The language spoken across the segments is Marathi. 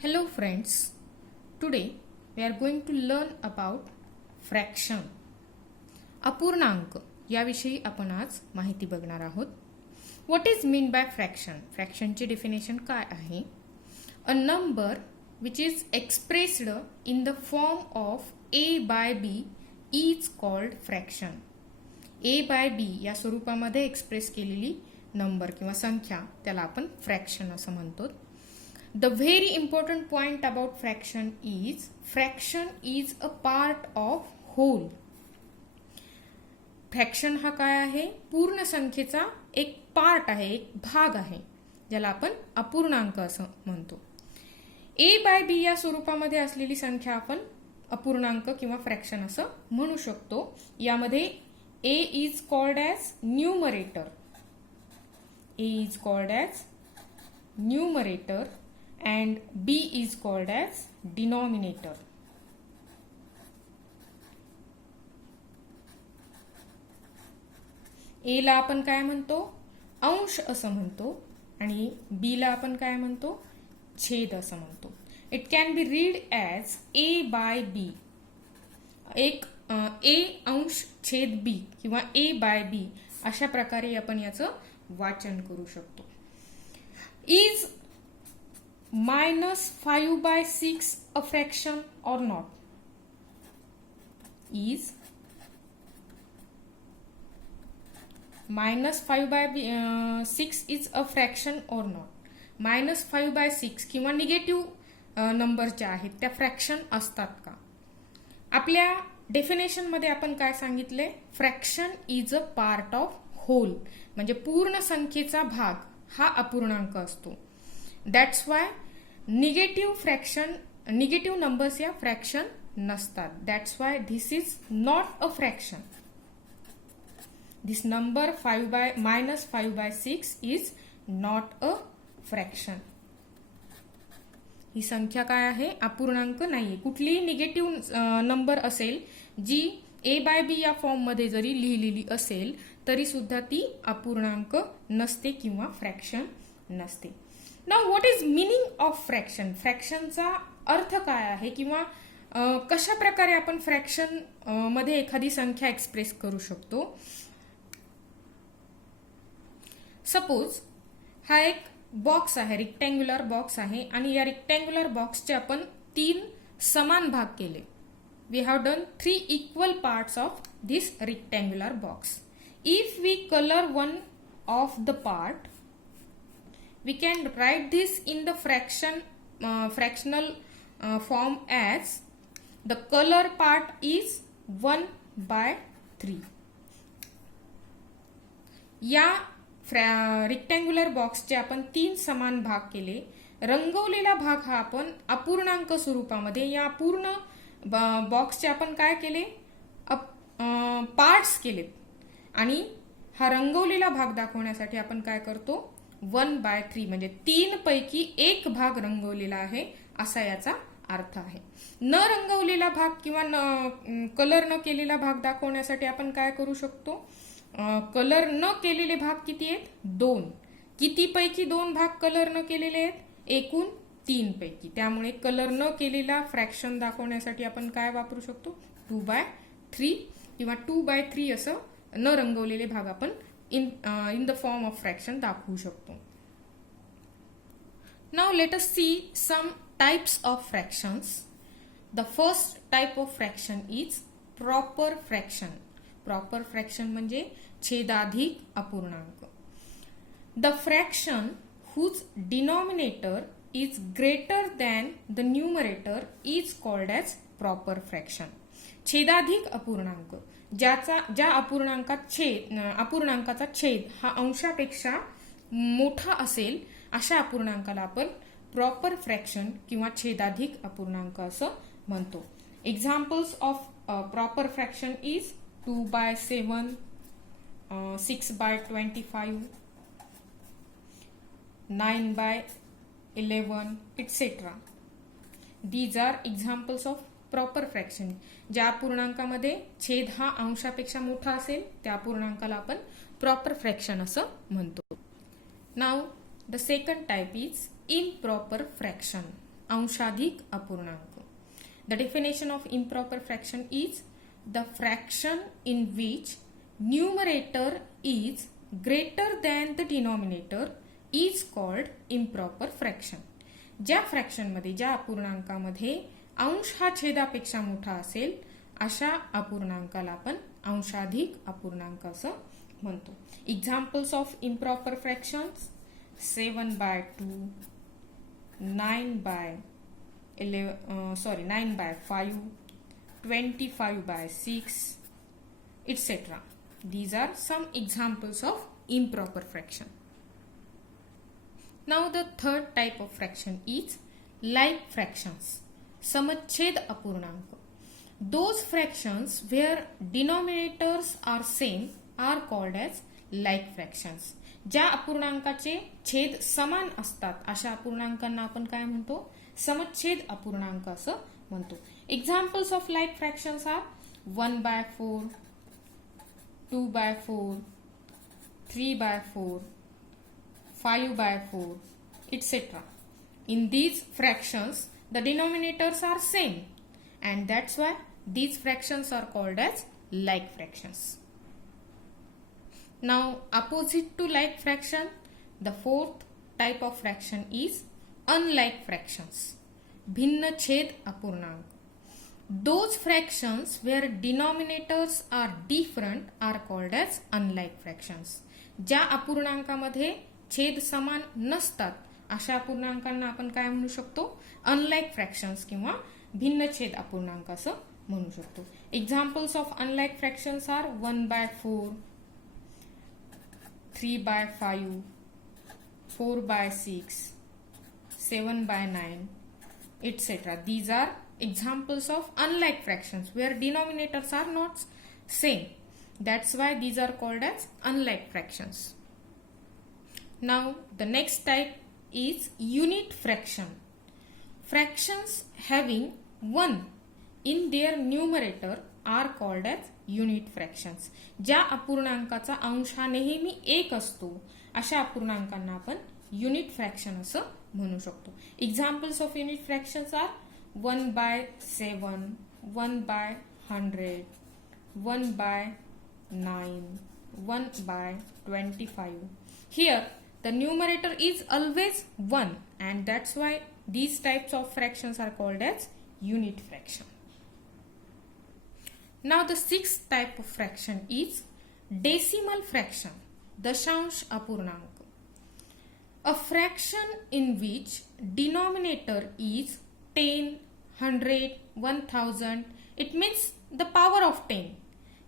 Hello friends, today we are going to learn about fraction. अपूर्णांक याविषयी आपण आज माहिती बघणार आहोत. What is mean by fraction? Fraction ची definition काय आहे? A number which is expressed in the form of a by b is called fraction. a by b या स्वरूपामध्ये एक्सप्रेस केलेली नंबर किंवा संख्या त्याला आपण फ्रॅक्शन असं म्हणतो. The very important point about fraction is a part of whole. Fraction हा काय आहे? पूर्ण संख्येचा एक पार्ट आहे, एक भाग आहे, ज्याला आपण अपूर्णांक असं म्हणतो. a बाय b या स्वरूपामध्ये असलेली संख्या आपण अपूर्णांक किंवा फ्रॅक्शन असं म्हणू शकतो. यामध्ये a is called as numerator. a is called as numerator and b is called as denominator. a ला आपण काय म्हणतो? अंश असं म्हणतो आणि b ला आपण काय म्हणतो? छेद असं म्हणतो. It can be read as a by b. एक a अंश छेद b किंवा a बाय b अशा प्रकारे आपण याचं वाचन करू शकतो. Is -5 by 6 a fraction or not? Is -5 by 6 is a fraction or not? -5 by 6 किंवा निगेटिव्ह नंबर ज्या आहेत त्या फ्रॅक्शन असतात का? आपल्या डेफिनेशन मध्ये आपण काय सांगितले? Fraction is a part of whole, म्हणजे पूर्ण संख्येचा भाग हा अपूर्णांक असतो. दॅट्स वाय निगेटिव्ह नंबर्स या फ्रॅक्शन नसतात. That's why this is not a fraction. This number -5 by 6 is not a fraction. ही संख्या काय आहे? अपूर्णांक नाहीये. कुठलीही निगेटिव्ह नंबर असेल जी a बाय b या फॉर्म मध्ये जरी लिहिलेली असेल तरी सुद्धा ती अपूर्णांक नसते किंवा फ्रॅक्शन नसते. Now what is meaning of fraction? फ्रॅक्शनचा अर्थ काय आहे किंवा कशा प्रकारे आपण फ्रॅक्शन मध्ये एखादी संख्या एक्सप्रेस करू शकतो? सपोज हा एक बॉक्स आहे, रेक्टँग्युलर बॉक्स आहे आणि या रेक्टँग्युलर बॉक्सचे आपण 3 समान भाग केले. We have done 3 equal parts of this rectangular box. If we colour one of the part, we can write this in the fractional form as the color part is 1 by 3. या रेक्टँग्युलर बॉक्सचे आपण 3 समान भाग केले. रंगवलेला भाग हा आपण अपूर्णांक स्वरूपामध्ये या पूर्ण बॉक्सचे आपण काय केले? पार्ट्स केले आणि हा रंगवलेला भाग दाखवण्यासाठी आपण काय करतो? 1 by 3 म्हणजे 3 पैकी 1 भाग रंगवलेला आहे असा याचा अर्थ आहे. न रंगवलेला भाग किंवा कलर न केलेला भाग दाखवण्यासाठी आपण काय करू शकतो? कलर न केलेले भाग किती आहेत? 2. किती पैकी 2 भाग कलर न केलेले आहेत? एकूण 3 पैकी. त्यामुळे कलर न केलेला फ्रॅक्शन दाखवण्यासाठी आपण काय वापरू शकतो? 2 by 3 किंवा 2 by 3 असं न रंगवलेले भाग आपण in the form of fraction दाखवू शकतो. Now let us see some types of fractions. The first type of fraction is proper fraction. Proper fraction म्हणजे छेदाधिक अपूर्णांक. The fraction whose denominator is greater than the numerator is called as proper fraction. छेदाधिक अपूर्णांक ज्या अपूर्णांकाचा छेद हा अंशापेक्षा मोठा असेल अशा अपूर्णांकाला आपण प्रॉपर फ्रॅक्शन किंवा छेदाधिक अपूर्णांक असं म्हणतो. Examples of proper fraction is 2 by 7, 6 by 25, 9 by 11, etc. These are examples of proper fraction. ज्या पूर्णांकामध्ये छेद हा अंशापेक्षा मोठा असेल त्या पूर्णांकाला आपण प्रॉपर फ्रॅक्शन असं म्हणतो. Now the second type is improper fraction. अंशाधिक अपूर्णांक. The definition of improper fraction is the fraction in which numerator is greater than the denominator is called improper fraction. ज्या फ्रॅक्शनमध्ये, ज्या अपूर्णांकामध्ये अंश हा छेदापेक्षा मोठा असेल अशा अपूर्णांकाला आपण अंशाधिक अपूर्णांक असं म्हणतो. Examples of improper fractions: 7/2, 9/5, 25/6, etc. These are some examples of improper fraction. Now the third type of fraction is like fractions. समच्छेद अपूर्णांक. Those fractions where denominators are same are called as like fractions. ज्या अपूर्णांकाचे छेद समान असतात अशा अपूर्णांकांना आपण काय म्हणतो? समच्छेद अपूर्णांक असं म्हणतो. Examples of like fractions are 1/4, 2/4, 3/4, 5/4, etc. In these fractions, the denominators are same, and that's why these fractions are called as like fractions. Now, opposite to like fraction, the fourth type of fraction is unlike fractions. भिन्न छेद अपूर्णांक. Those fractions where denominators are different are called as unlike fractions. ज्या अपूर्णांकामध्ये छेद समान नसतात अशा अपूर्णांकांना आपण काय म्हणू शकतो? अनलाइक फ्रॅक्शन्स किंवा भिन्न छेद अपूर्णांक असं म्हणू शकतो. Examples of unlike fractions are 1/4, 3/5, 4/6, 7/9, etc. These are examples of unlike fractions where denominators are not same. That's why these are called as unlike fractions. Now the next type is unit fraction. Fractions having 1 in their numerator are called as unit fractions. ज्या अपूर्णांकाचा अंश हा नेहमी 1 असतो अशा अपूर्णांकांना आपण युनिट फ्रॅक्शन असं म्हणू शकतो. Examples of unit fractions are 1/7, 1/100, 1/9, 1/25. Here the numerator is always 1, and that's why these types of fractions are called as unit fraction. Now the sixth type of fraction is decimal fraction, दशांश अपूर्णांक. A fraction in which denominator is 10, 100, 1000, it means the power of 10,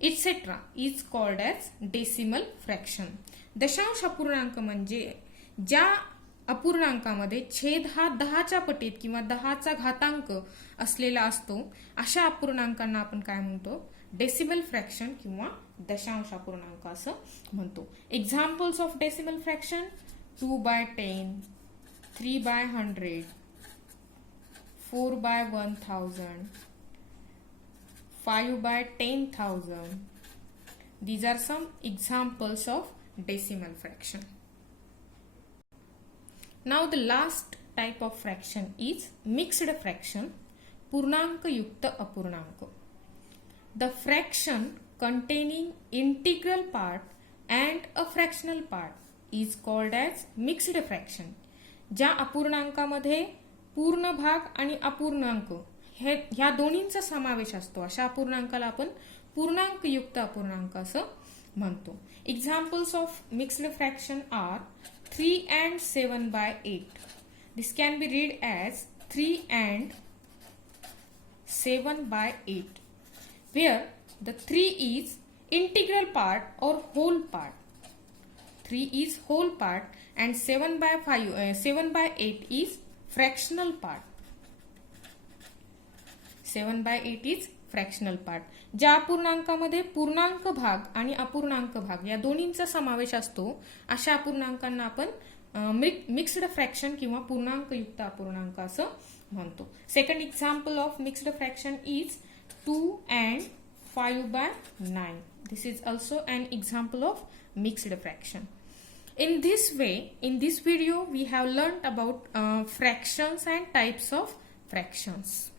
etc. is called as decimal fraction. दशांश अपूर्णांक म्हणजे ज्या अपूर्णांकामध्ये छेद हा 10च्या पटीत किंवा 10चा घातांक असलेला असतो अशा अपूर्णांकांना आपण काय म्हणतो? डेसिमल फ्रॅक्शन किंवा दशांश अपूर्णांक असं म्हणतो. Examples of decimal fraction: 2/10, 3/100, 4/1000, 5/10,000. These are some examples of decimal fraction. Now the last type of fraction is mixed fraction, पूर्णांक युक्त अपूर्णांक. The fraction containing integral part and a fractional part is called as mixed fraction. ज्या अपूर्णांकामध्ये पूर्ण भाग आणि अपूर्णांक ह्या दोन्हींचा समावेश असतो अशा अपूर्णांकाला आपण पूर्णांक युक्त अपूर्णांक असं म्हणतो. Examples of mixed fraction are 3 and 7/8. This can be read as 3 and 7/8, where the 3 is integral part or whole part. 3 is whole part and 7/8 is fractional part. 7/8 is fractional part. ज्या अपूर्णांकामध्ये पूर्णांक भाग आणि अपूर्णांक भाग या दोन्हींचा समावेश असतो अशा अपूर्णांकांना आपण मिक्स्ड फ्रॅक्शन किंवा पूर्णांक युक्त अपूर्णांक असं म्हणतो. Second example of mixed fraction is 2 and 5/9. This is also an example of mixed fraction. In this way, in this video, we have learnt about fractions and types of fractions.